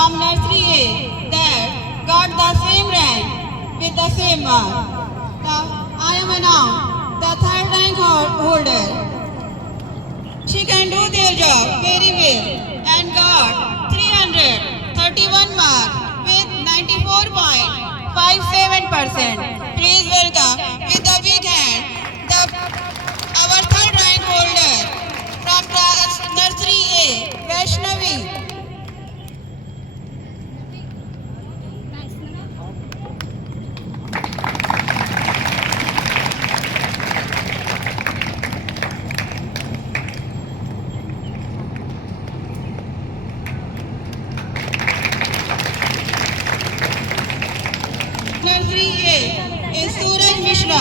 from nursery A that got the same rank with the same mark. Now, I am now the third rank holder. She can do their job very well and got 331 marks with 94.57%. Please welcome with a big hand our third rank holder from class nursery A, Vaishnavi. Nursery A is Suraj Mishra.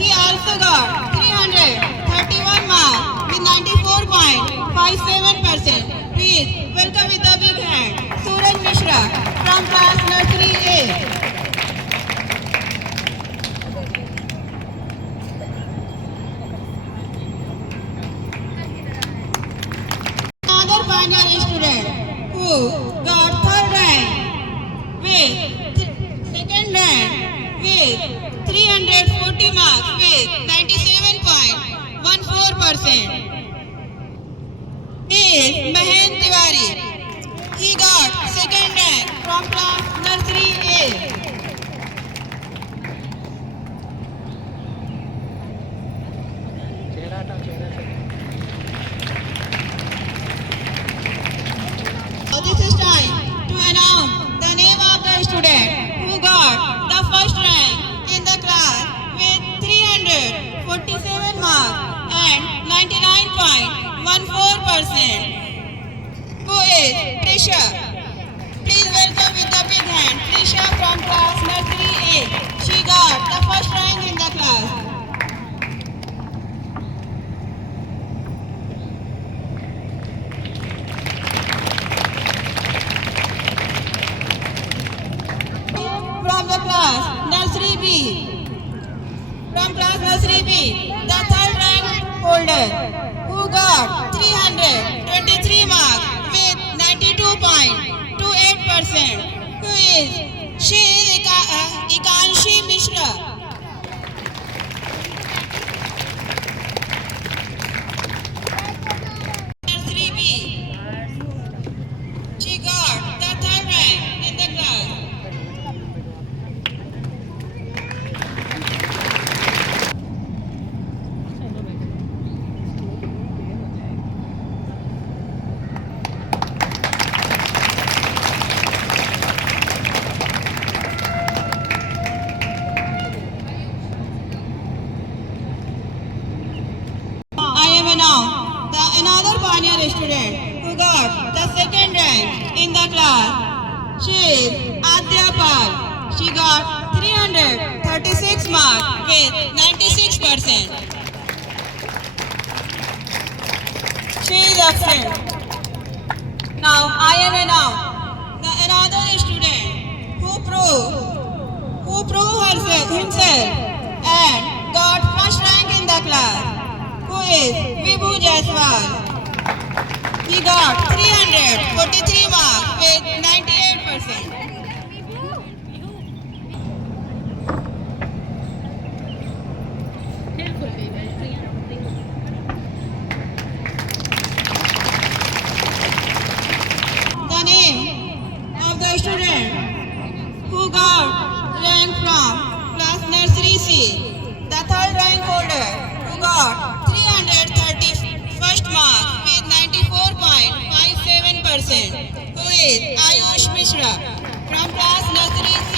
He also got 331 marks with 94.57%. Please welcome with a big hand Suraj Mishra from class nursery A. Another pioneer student who got third rank with second rank with 340 marks with 97.14%. Is Mahen Tiwari. He got second rank from class nursery A. This is time to announce the name of the student who got the first rank in the class with 347 marks and 99.14%. Who is Prisha? Please welcome with a big hand Prisha from class nursery A. She got the first rank in the class. From the class nursery B. From class nursery B, the third rank holder who got 323 marks with 92.28%. Who is she? Ikanshi Mishra. Nursery B. She got the third rank in the class. Now, another pioneer student who got the second rank in the class. She is Adya Pal. She got 336 marks with 96%. She is absent. Now, I am another student who proved himself and got first rank in the class. Who is Vibhu Jaiswal. He got 343 marks with 98%. The name of the student who got rank from class nursery C, the third rank holder who got 331st mark with 94.57%. Who is Ayush Mishra from class nursery C.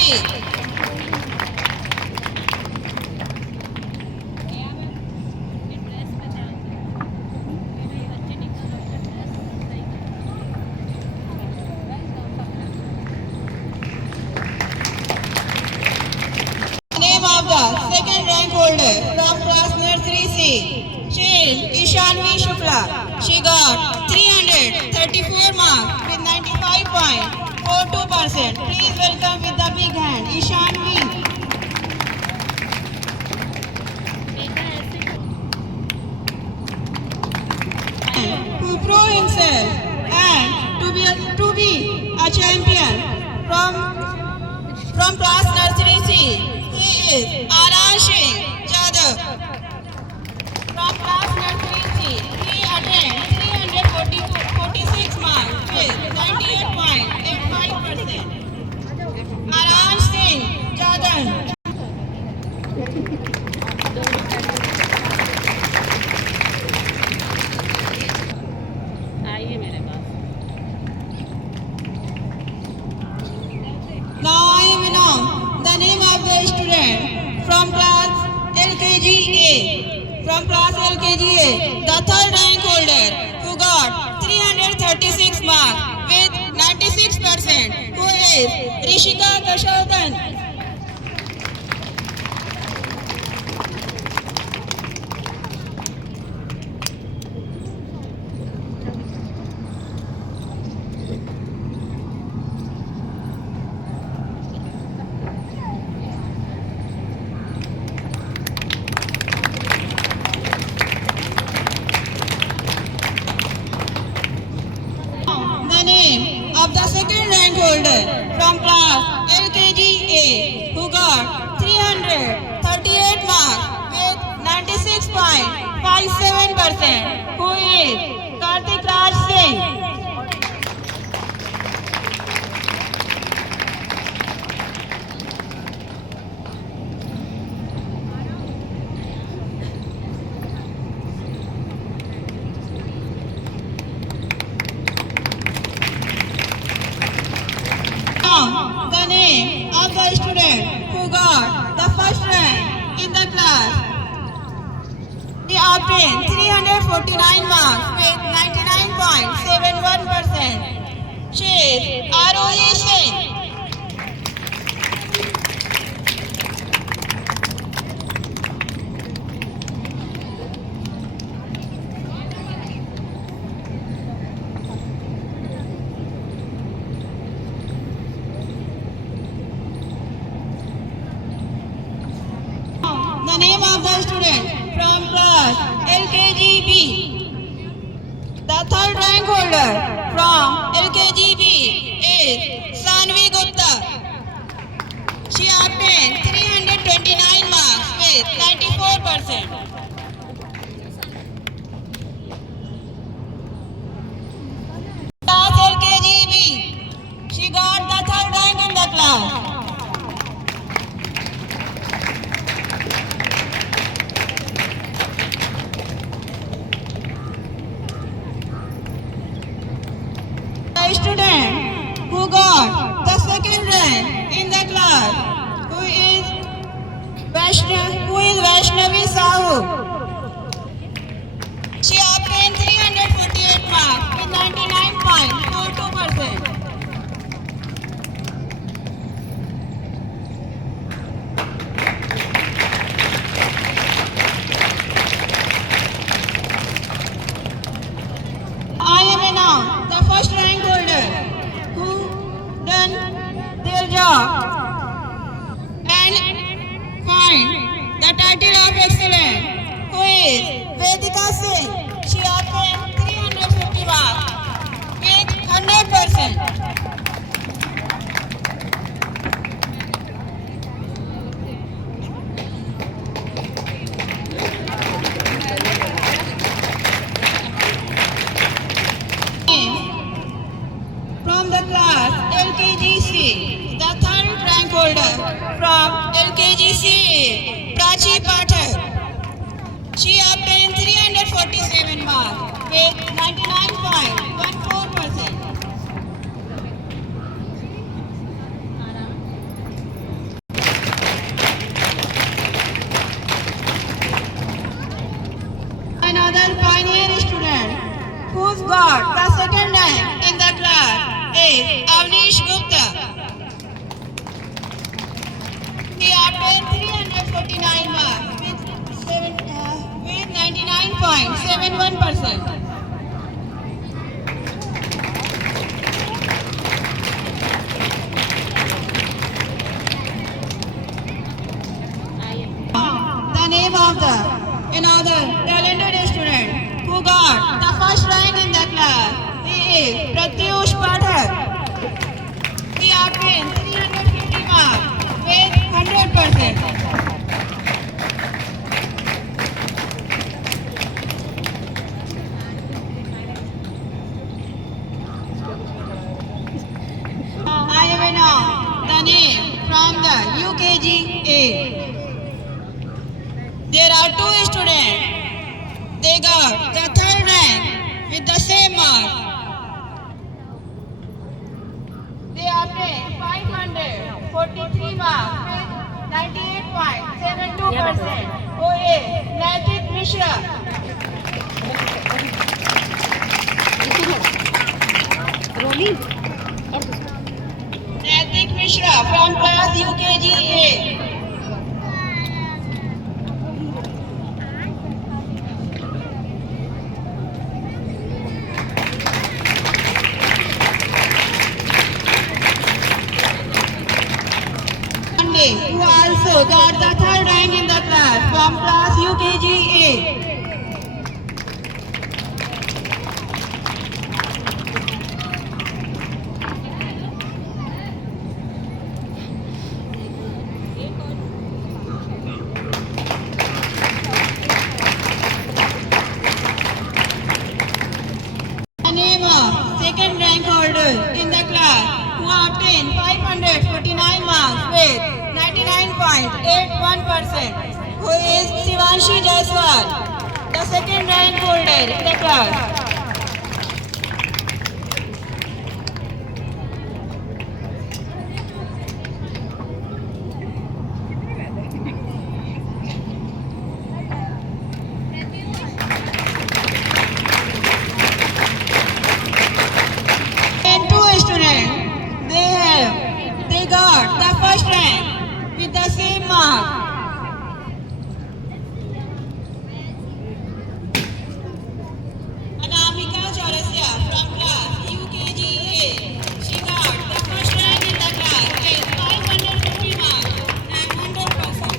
The name of the second rank holder from class nursery C. She is Ishanvi Shukla. She got 334 marks with 95.42%. Please welcome with a big hand Ishanvi. To prove himself and to be a champion from class nursery C. He is Aran Singh Jadhav. From class nursery C, he attained 346 marks with 98.85%. Aran Singh Jadhav. आइए मेरे पास। Now I am announcing the name of the student from class LKG A. From class LKG A, the third rank holder who got 336 marks with 96%, who is Rishika Kashadan. The name of the second rank holder from class LKG A who got 338 marks with 96.57%, who is Kartik Raj Singh. Now, the name of the student who got the first rank in the class. He obtained 349 marks with 99.71%. She is Arohi Singh. The name of the student from class LKGB. The third rank holder from LKGB is Sanvi Gupta. She obtained 329 marks with 94%. Class LKGB. She got the third rank in the class. The student who got the second rank in the class, who is Vaishnavi Sahu. She obtained 348 marks with 99.42%. I am now the first rank holder who done their job and find the title of excellent, who is Vedika Singh. She obtained 350 marks with 100%. From the class LKGC, the third rank holder from LKGC, Prachi Pathak. She obtained 347 marks with 99.14%. Another pioneer student who's got the second rank in the class is Avnish Gupta. He obtained 349 marks with 99.71%. The name of the another talented student who got the first rank in the class, he is Pratyush Pathak. He obtained 350 marks UKG A. There are two students. They got the third rank with the same mark. They obtained 543 marks with 98.72%. OA Naitik Mishra. Naitik Mishra from class UKG A. Who also got the third rank in the class from class UKG A. The name of second rank holder in the class who obtained 549 marks with 99.81%, who is Shivanshi Jaiswal, the second rank holder in the class. And two students, they got the first rank with the same mark. Anamika Chaurasia from class UKG A. She got the first rank in the class with 550 marks and 100%.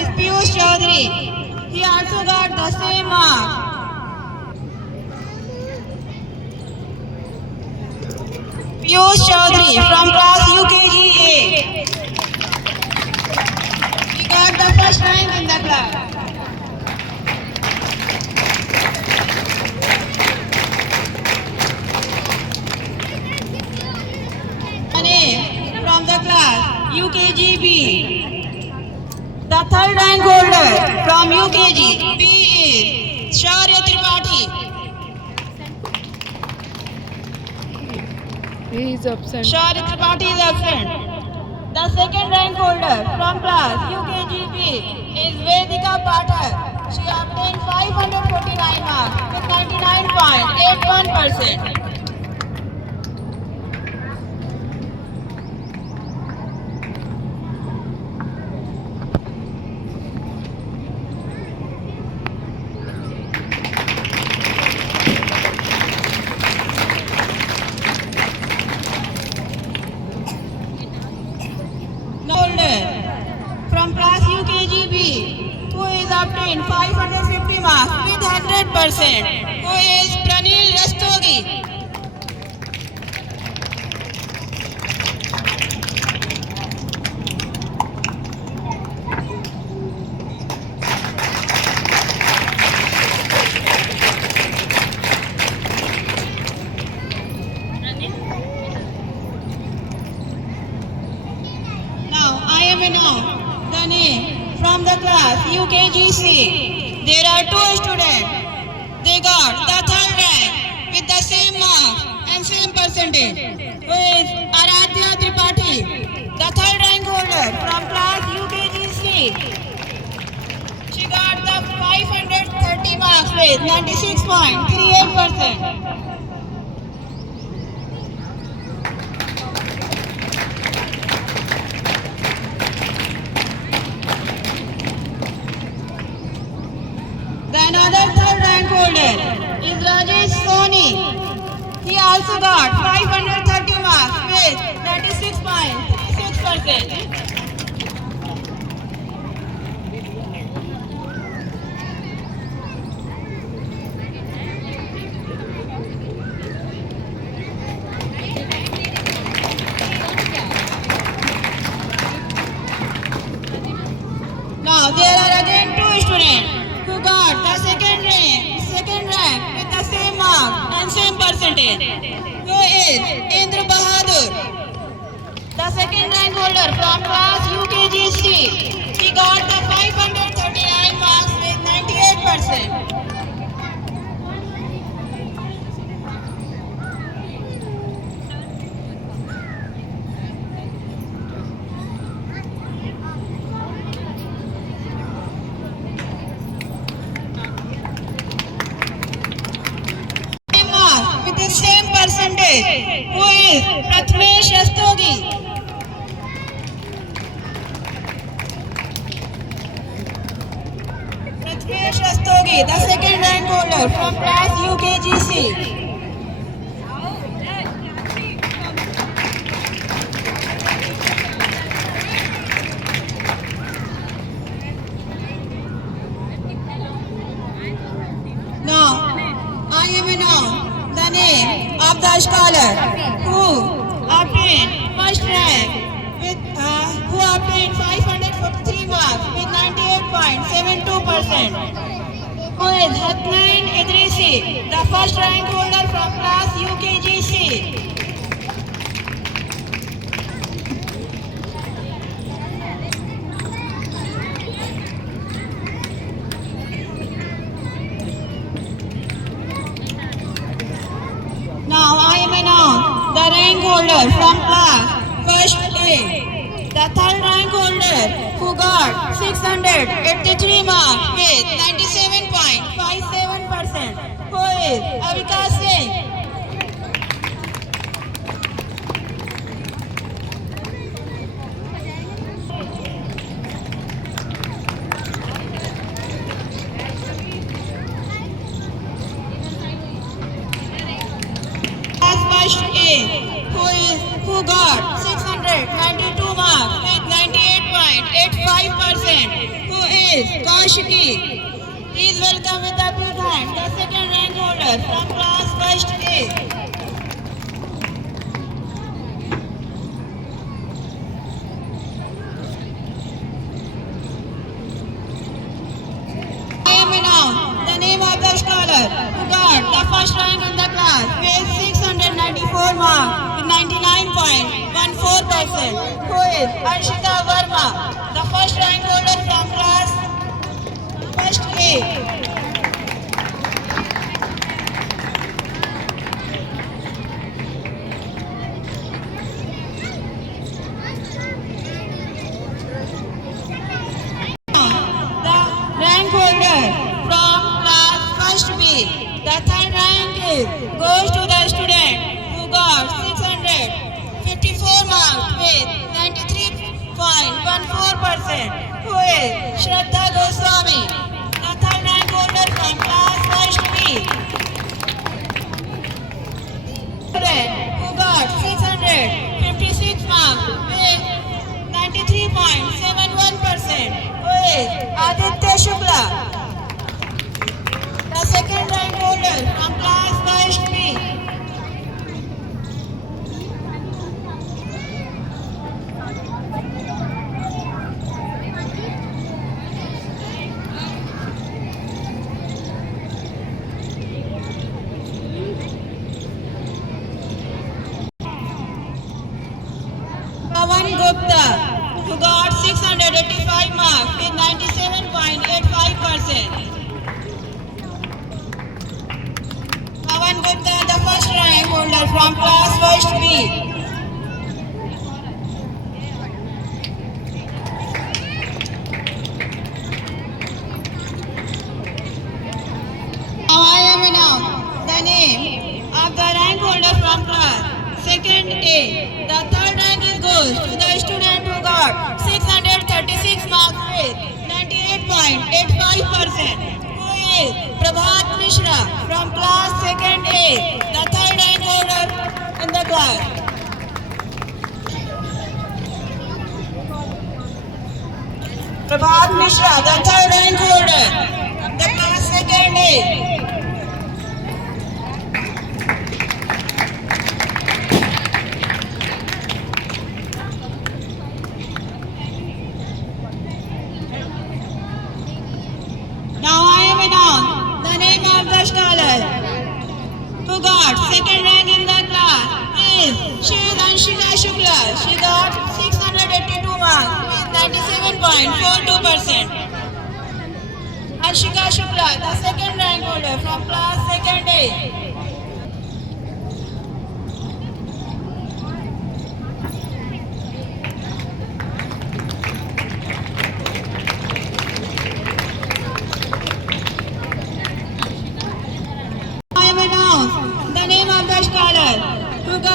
Is Piyush Chaudhary. He also got the same mark. Piyush Chaudhary from class UKG A. He got the first rank in the class. Mane from the class UKG B. The third rank holder from UKG B is Shaurya Tripathi. He is absent. Shaurya Tripathi is absent. The second rank holder from class UKG B is Vedika Pathak. She obtained 549 marks with 99.81%. Holder from class UKG B, who is obtained 550 marks with 100%, who is Pranil Rastogi. Now I am announced the name from the class UKGC. There are two students. They got the third rank with the same marks and same percentage. Who is Aradhya Tripathi, the third rank holder from class UKGC. She got the 530 marks with 96.38%. The another third rank holder is Rajesh Soni. He also got 530 marks with 96.36%. student, who is Indra Bahadur. The second rank holder from class UKGC. He got the 539 marks with 98%. With the same percentage, who is Prathamesh Rastogi. Prathamesh Rastogi, the second rank holder from class UKGC. Now, I am announced the name of the scholar who obtained first rank with who obtained 553 marks with 98.72%. Who is Hatnain Idrisi, the first rank holder from class UKGC. Now I am announced the rank holder from class first A. The third rank holder who got 683 marks with 97.57%. Who is Avika Singh. First A, who got 692 marks with 98.85%, who is Kaushiki. Please welcome with a big hand the second rank holder from class first A. I am announced the name of the scholar who got the first rank in the class with 694 marks with 99.14%, who is Arshita Verma, the first rank holder from class first A. The rank holder from class first B. The third rank goes to the student who got 654 marks with 93.14%, who is Shraddha Goswami, the third rank holder from class first B. Student who got 656 marks with 93.71%, who is Aditya Shukla, the second rank holder from class first B. Pawan Gupta, who got 685 marks with 97.85%. Pawan Gupta, the first rank holder from class first B. Now I am announced the name of the rank holder from class second A. The third rank goes to the student who got 636 marks with 98.85%, who is Prabhat Mishra from class second A, the third rank holder in the class. Prabhat Mishra, the third rank holder, the class second A. Now I am announced the name of the scholar who got second rank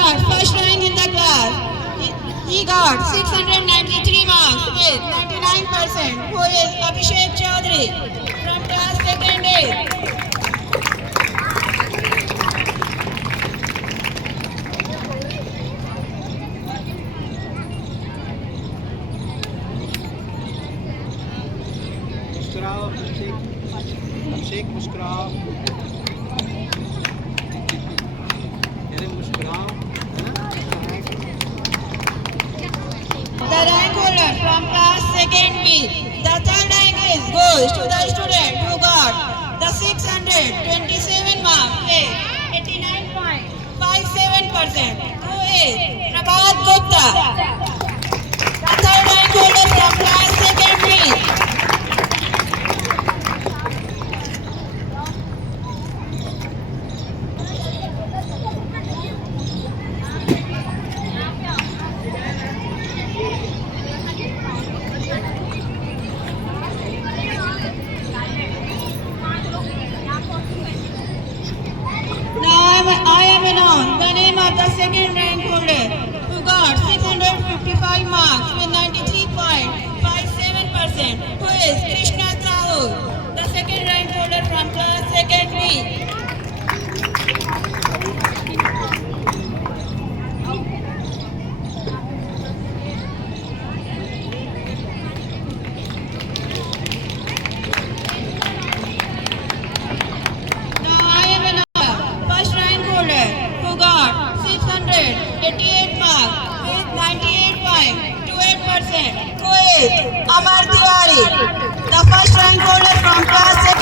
got first rank in the class. He got 693 marks with 99%, who is Abhishek Chaudhary from class 2nd A. मुस्कुराओ अभिषेक, अभिषेक मुस्कुराओ, अरे मुस्कुराओ। The rank holder from class 2nd B. The third rank goes to the student who got the 627 marks with 89.57%, who is Prabhat Gupta. The third rank holder from class 2nd B. I am announced the name of the second rank holder who got 655 marks with 93.57%, who is Krishna Sahu, the second rank holder from class 2nd B. Now I am announced first rank holder who got 688 marks with 98.28%, who is Amar Tiwari, the first rank holder from class 2nd